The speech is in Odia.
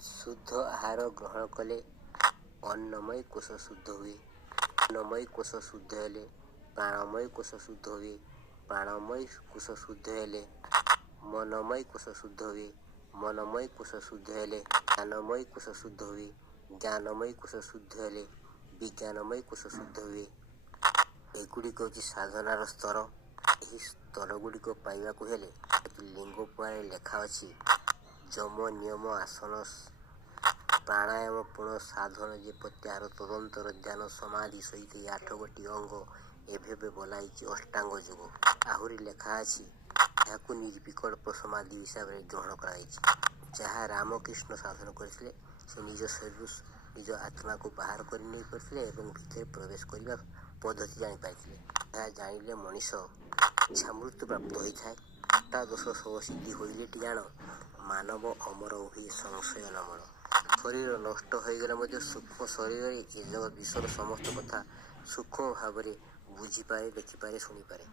शुद्ध आहार ग्रहण कले अन्नमय कोश शुद्ध हुए। अन्नमय कोश शुद्ध हेले प्राणमय कोश शुद्ध हुए। प्राणमय कोश शुद्ध हेले मनमय कोश शुद्ध हुए। मनमय कोश शुद्ध हेले ज्ञानमय कोश शुद्ध हुए। ज्ञानमय कोश शुद्ध हेले विज्ञानमय कोश शुद्ध हुए। एगुड़िक होची साधनार स्तर। ଏହି ସ୍ତର ଗୁଡ଼ିକ ପାଇବାକୁ ହେଲେ ଲିଙ୍ଗ ପୁରାଣରେ ଲେଖା ଅଛି ଯମ ନିୟମ ଆସନ ପ୍ରାଣାୟାମ ପୁଣ ସାଧନ ଯେ ପ୍ରତ୍ୟାହାର ତଦନ୍ତର ଧ୍ୟାନ ସମାଧି ସହିତ ଏହି 8 ଗୋଟି ଅଙ୍ଗ ଏଭେବେ ବୋଲାଇଛି ଅଷ୍ଟାଙ୍ଗ ଯୋଗ। ଆହୁରି ଲେଖା ଅଛି ଏହାକୁ ନିର୍ବିକଳ୍ପ ସମାଧି ହିସାବରେ ଗ୍ରହଣ କରାଯାଇଛି। ଯାହା ରାମକୃଷ୍ଣ ସାଧନ କରିଥିଲେ ସେ ନିଜ ଶରୀରରୁ ନିଜ ଆତ୍ମାକୁ ବାହାର କରି ନେଇ ପାରିଥିଲେ ଏବଂ ଭିତରେ ପ୍ରବେଶ କରିବା ପଦ୍ଧତି ଜାଣିପାରିଥିଲେ। ଏହା ଜାଣିଲେ ମଣିଷ ଇଚ୍ଛାମୃତ୍ୟୁ ପ୍ରାପ୍ତ ହୋଇଥାଏ। ଅଷ୍ଟାଦଶ ଶବସିଦ୍ଧି ହୋଇଲେଟି ଜାଣ ମାନବ ଅମର ହୁଏ ସଂଶୟ ନମଳ। ଶରୀର ନଷ୍ଟ ହୋଇଗଲେ ମଧ୍ୟ ସୂକ୍ଷ୍ମ ଶରୀରରେ ଏ ଜଗତ ବିଶ୍ୱର ସମସ୍ତ କଥା ସୂକ୍ଷ୍ମ ଭାବରେ ବୁଝିପାରେ, ଦେଖିପାରେ, ଶୁଣିପାରେ।